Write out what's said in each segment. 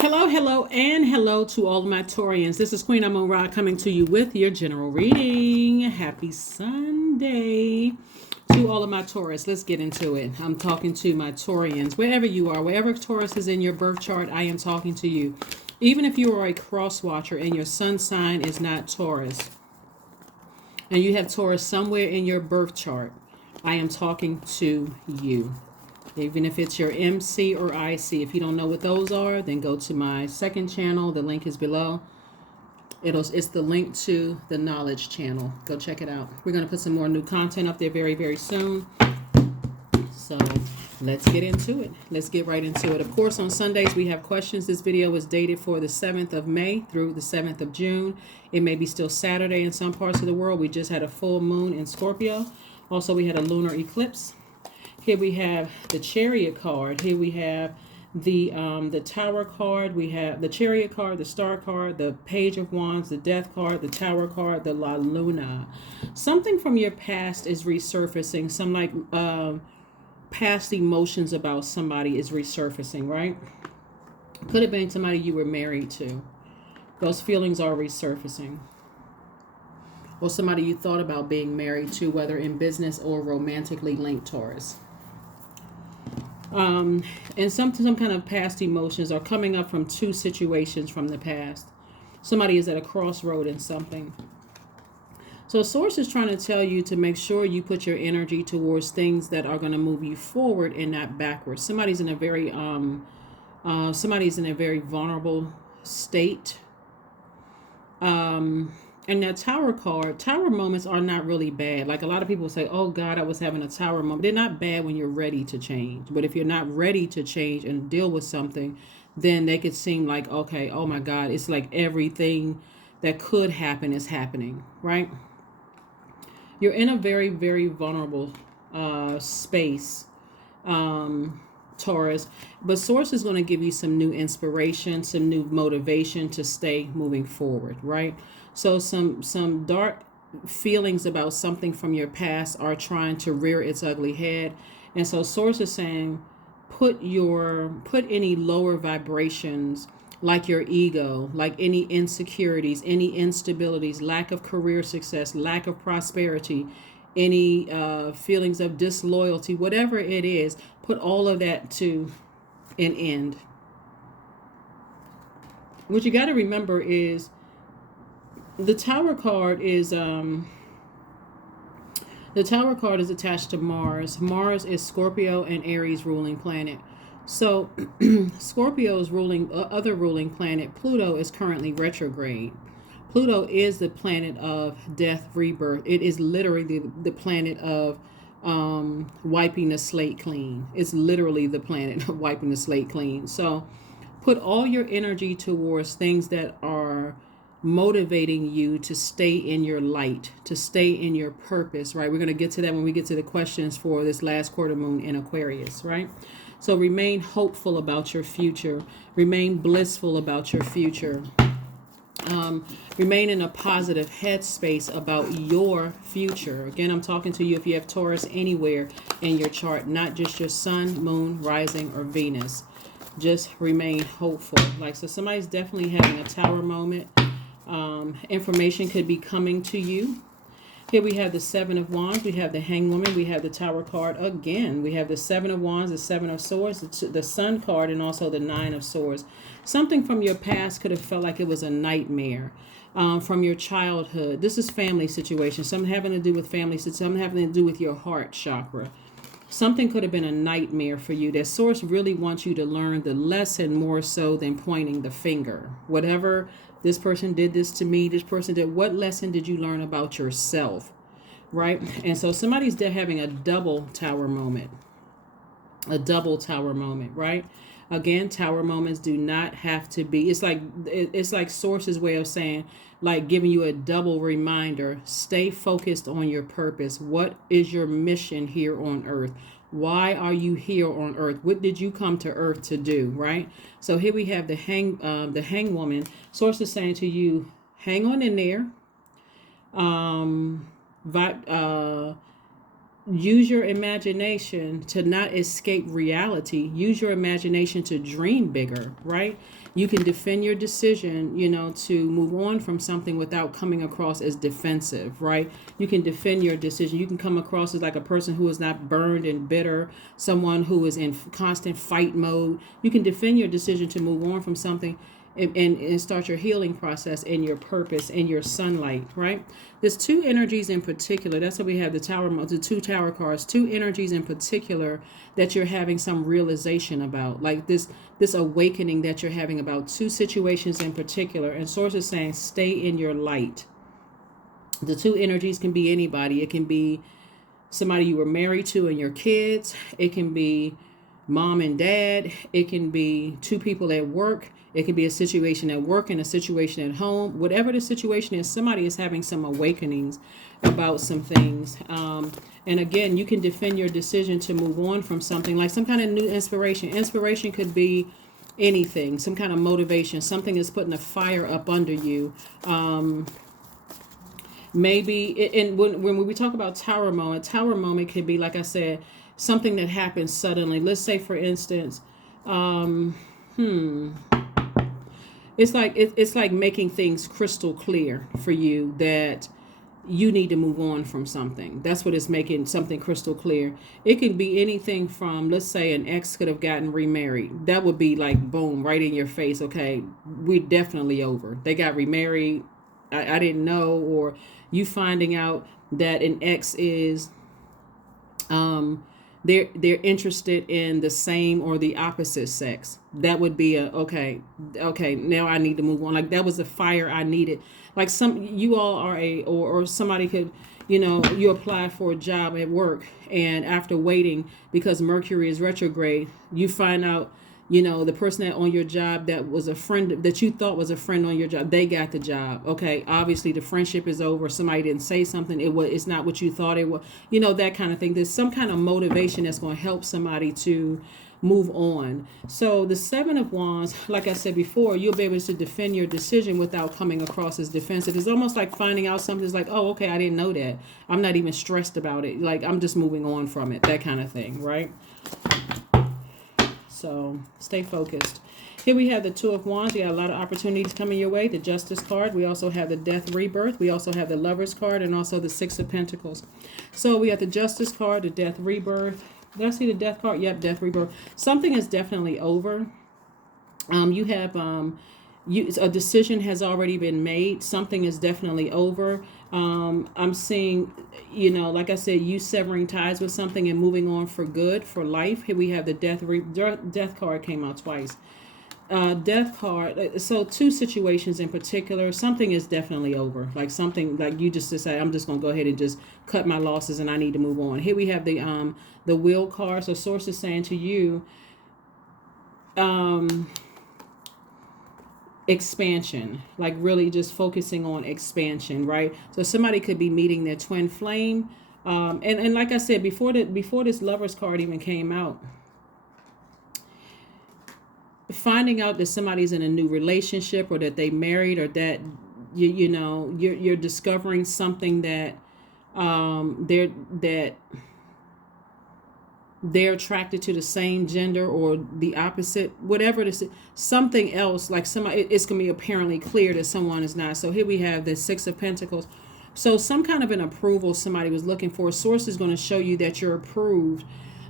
Hello, hello, and hello to all of my Taurians. This is Queen Amun Ra coming to you with your general reading. Happy Sunday to all of my Taurus. Let's get into it. I'm talking to my Taurians, wherever you are, wherever Taurus is in your birth chart, I am talking to you. Even if you are a cross watcher and your sun sign is not Taurus, and you have Taurus somewhere in your birth chart, I am talking to you. Even if it's your MC or IC. If you don't know what those are, then go to my second channel. The link is below. It's the link to the knowledge channel. Go check it out. We're going to put some more new content up there very, very soon. So let's get into it. Let's get right into it. Of course, on Sundays, we have questions. This video was dated for the 7th of May through the 7th of June. It may be still Saturday in some parts of the world. We just had a full moon in Scorpio. Also, we had a lunar eclipse. Here we have the Chariot card. Here we have the Tower card. We have the Chariot card, the Star card, the Page of Wands, the Death card, the Tower card, the La Luna. Something from your past is resurfacing. Some like past emotions about somebody is resurfacing, right? Could have been somebody you were married to. Those feelings are resurfacing. Or somebody you thought about being married to, whether in business or romantically linked, Taurus. And some kind of past emotions are coming up from two situations from the past. Somebody is at a crossroad in something. So Source is trying to tell you to make sure you put your energy towards things that are going to move you forward and not backwards. Somebody's in a very vulnerable state. And that Tower card, Tower moments are not really bad. Like a lot of people say, oh God, I was having a Tower moment. They're not bad when you're ready to change. But if you're not ready to change and deal with something, then they could seem like, okay, oh my God, it's like everything that could happen is happening, right? You're in a very, very vulnerable space, Taurus. But Source is going to give you some new inspiration, some new motivation to stay moving forward, right? So some dark feelings about something from your past are trying to rear its ugly head. And so Source is saying put any lower vibrations like your ego, like any insecurities, any instabilities, lack of career success, lack of prosperity, any feelings of disloyalty, whatever it is, put all of that to an end. What you got to remember is the Tower card is attached to Mars. Mars is Scorpio and Aries ruling planet. So Scorpio's other ruling planet, Pluto, is currently retrograde. Pluto is the planet of death, rebirth. It is literally the planet of wiping the slate clean. It's literally the planet of wiping the slate clean. So put all your energy towards things that are motivating you to stay in your light, to stay in your purpose, right? We're going to get to that when we get to the questions for this last quarter moon in Aquarius, right? So remain hopeful about your future. Remain blissful about your future. Remain in a positive headspace about your future. Again, I'm talking to you if you have Taurus anywhere in your chart, not just your sun, moon, rising, or Venus. Just remain hopeful. Like, so somebody's definitely having a Tower moment. Information could be coming to you. Here we have the Seven of Wands. We have the Hangwoman. We have the Tower card again. We have the Seven of Wands, the Seven of Swords, the Sun card, and also the Nine of Swords. Something from your past could have felt like it was a nightmare. From your childhood. This is family situation. Something having to do with family. Something having to do with your heart chakra. Something could have been a nightmare for you. That Source really wants you to learn the lesson more so than pointing the finger. Whatever, this person did this to me, this person did. What lesson did you learn about yourself? Right? And so somebody's having a double Tower moment. A double Tower moment, right? Again, Tower moments do not have to be. It's like Source's way of saying, like giving you a double reminder. Stay focused on your purpose. What is your mission here on Earth? Why are you here on Earth? What did you come to Earth to do? Right. So here we have the Hangwoman. Source is saying to you, hang on in there. use your imagination to not escape reality. Use your imagination to dream bigger, right? You can defend your decision, to move on from something without coming across as defensive, right? You can defend your decision. You can come across as like a person who is not burned and bitter, someone who is in constant fight mode. You can defend your decision to move on from something and start your healing process and your purpose and your sunlight, right? There's two energies in particular. That's why we have the two tower cards, two energies in particular that you're having some realization about, like this awakening that you're having about two situations in particular. And source is saying, stay in your light. The two energies can be anybody. It can be somebody you were married to and your kids. It can be mom and dad. It can be two people at work. It can be a situation at work and a situation at home. Whatever the situation is, somebody is having some awakenings about some things. And again, you can defend your decision to move on from something, like some kind of new inspiration. Inspiration could be anything, some kind of motivation. Something is putting a fire up under you. Maybe, and when we talk about tower moment, could be, like I said, something that happens suddenly. Let's say, for instance, it's like making things crystal clear for you that you need to move on from something. That's what it's making something crystal clear. It can be anything from, let's say, an ex could have gotten remarried. That would be like, boom, right in your face. Okay, we're definitely over. They got remarried. I didn't know. Or you finding out that an ex is they're interested in the same or the opposite sex. That would be okay, now I need to move on. Like, that was the fire I needed. Like, you all are or somebody could, you apply for a job at work, and after waiting, because Mercury is retrograde, you find out, the person that on your job that was a friend, that you thought was a friend on your job, they got the job. Okay, obviously the friendship is over. Somebody didn't say something. It's not what you thought it was. That kind of thing. There's some kind of motivation that's going to help somebody to move on. So the Seven of Wands, like I said before, you'll be able to defend your decision without coming across as defensive. It's almost like finding out something is like, oh, okay, I didn't know that. I'm not even stressed about it. Like, I'm just moving on from it. That kind of thing, right? So stay focused. Here we have the Two of Wands. We got a lot of opportunities coming your way. The Justice card. We also have the Death Rebirth. We also have the Lovers card, and also the Six of Pentacles. So we have the Justice card, the Death Rebirth. Did I see the Death card? Yep, Death Rebirth. Something is definitely over. You have a decision has already been made. Something is definitely over. I'm seeing, like I said, you severing ties with something and moving on for good, for life. Here we have the Death card came out twice. Death card. So two situations in particular. Something is definitely over. Like something, like you just decide, I'm just gonna go ahead and just cut my losses and I need to move on. Here we have the Wheel card. So source is saying to you, expansion, like really just focusing on expansion, right? So somebody could be meeting their twin flame, and like I said before, before this Lovers card even came out, finding out that somebody's in a new relationship, or that they married, or that you're discovering something that they're attracted to the same gender or the opposite, whatever this is, something else, like somebody, it's going to be apparently clear that someone is not. So here we have the Six of Pentacles. So some kind of an approval somebody was looking for. Source is going to show you that you're approved,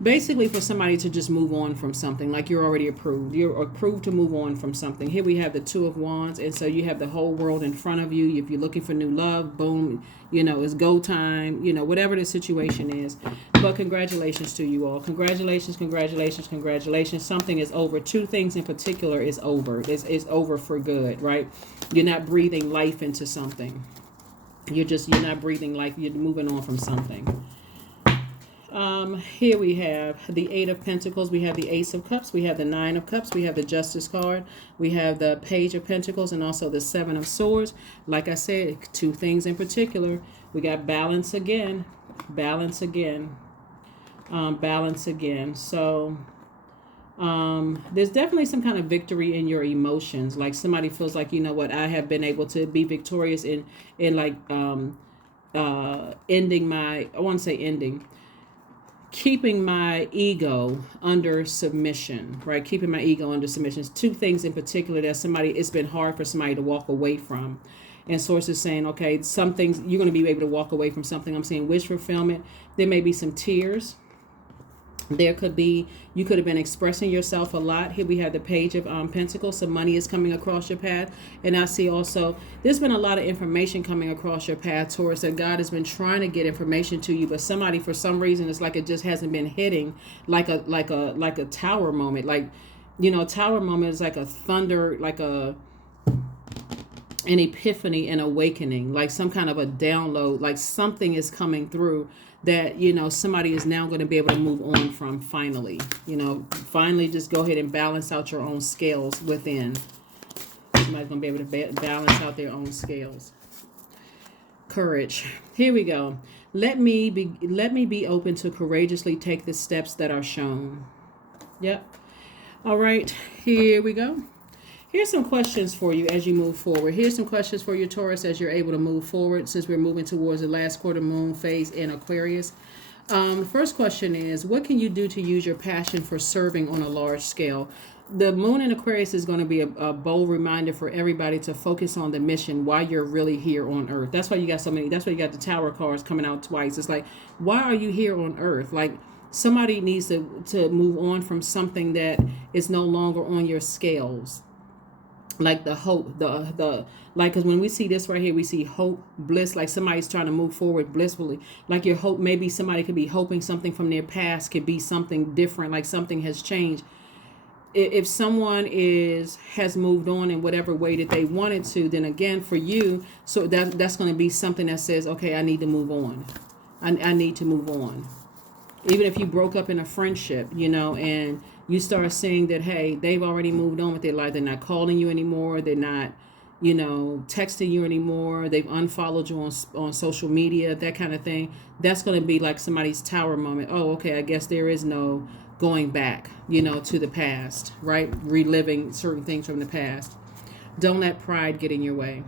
basically for somebody to just move on from something. Like, you're already approved. You're approved to move on from something. Here we have the Two of Wands, and so you have the whole world in front of you. If you're looking for new love, boom, it's go time, whatever the situation is. But congratulations to you all. Congratulations, congratulations, congratulations. Something is over. Two things in particular is over. It's over for good, right? You're not breathing life into something. You're not breathing life. You're moving on from something. Here we have the Eight of Pentacles. We have the Ace of Cups. We have the Nine of Cups. We have the Justice card. We have the Page of Pentacles, and also the Seven of Swords. Like I said, two things in particular. We got balance again. Balance again. Balance again. So there's definitely some kind of victory in your emotions. Like, somebody feels like, I have been able to be victorious in like ending my, I want to say ending, keeping my ego under submission, right? Keeping my ego under submission. Two things in particular that it's been hard for somebody to walk away from. And sources saying, okay, some things you're going to be able to walk away from something. I'm seeing wish fulfillment. There may be some tears. There could be, you could have been expressing yourself a lot. Here we have the Page of Pentacles. Some money is coming across your path. And I see also, there's been a lot of information coming across your path, Taurus, that God has been trying to get information to you. But somebody, for some reason, it's like it just hasn't been hitting like a tower moment. Like, tower moment is like a thunder, like an epiphany, an awakening, like some kind of a download, like something is coming through that, somebody is now going to be able to move on from finally. Finally just go ahead and balance out your own scales within. Somebody's going to be able to balance out their own scales. Courage. Here we go. Let me be open to courageously take the steps that are shown. Yep. All right, here we go. Here's some questions for you as you move forward. Here's some questions for you, Taurus, as you're able to move forward, since we're moving towards the last quarter moon phase in Aquarius. The first question is, what can you do to use your passion for serving on a large scale? The moon in Aquarius is going to be a bold reminder for everybody to focus on the mission while you're really here on Earth. That's why you got that's why you got the Tower cards coming out twice. It's like, why are you here on Earth? Like, somebody needs to move on from something that is no longer on your scales. Like the hope, like, because when we see this right here, we see hope, bliss, like somebody's trying to move forward blissfully. Like your hope, maybe somebody could be hoping something from their past could be something different, like something has changed. If someone has moved on in whatever way that they wanted to, then again, for you, so that's going to be something that says, okay, I need to move on. I need to move on. Even if you broke up in a friendship, and you start seeing that, hey, they've already moved on with their life. They're not calling you anymore. They're not, texting you anymore. They've unfollowed you on social media, that kind of thing. That's going to be like somebody's tower moment. Oh, okay, I guess there is no going back, to the past, right? Reliving certain things from the past. Don't let pride get in your way.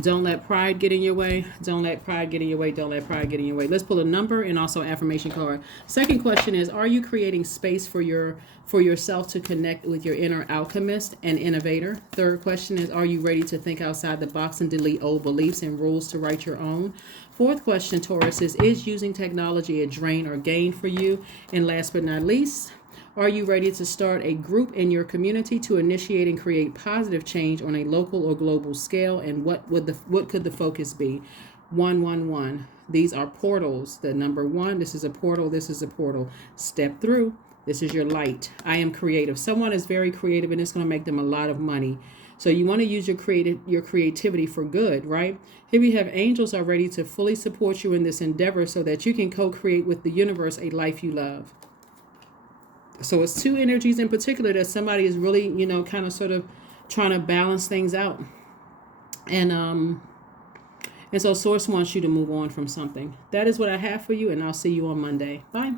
Don't let pride get in your way. Don't let pride get in your way. Don't let pride get in your way. Let's pull a number and also affirmation card. Second question is, are you creating space for yourself to connect with your inner alchemist and innovator? Third question is, are you ready to think outside the box and delete old beliefs and rules to write your own? Fourth question, Taurus, is using technology a drain or gain for you? And last but not least, are you ready to start a group in your community to initiate and create positive change on a local or global scale? And what could the focus be? 111. These are portals. The number 1, this is a portal. This is a portal. Step through. This is your light. I am creative. Someone is very creative, and it's going to make them a lot of money. So you want to use your creativity for good, right? Here we have angels are ready to fully support you in this endeavor so that you can co-create with the universe a life you love. So it's two energies in particular that somebody is really, kind of sort of trying to balance things out. And so Source wants you to move on from something. That is what I have for you, and I'll see you on Monday. Bye.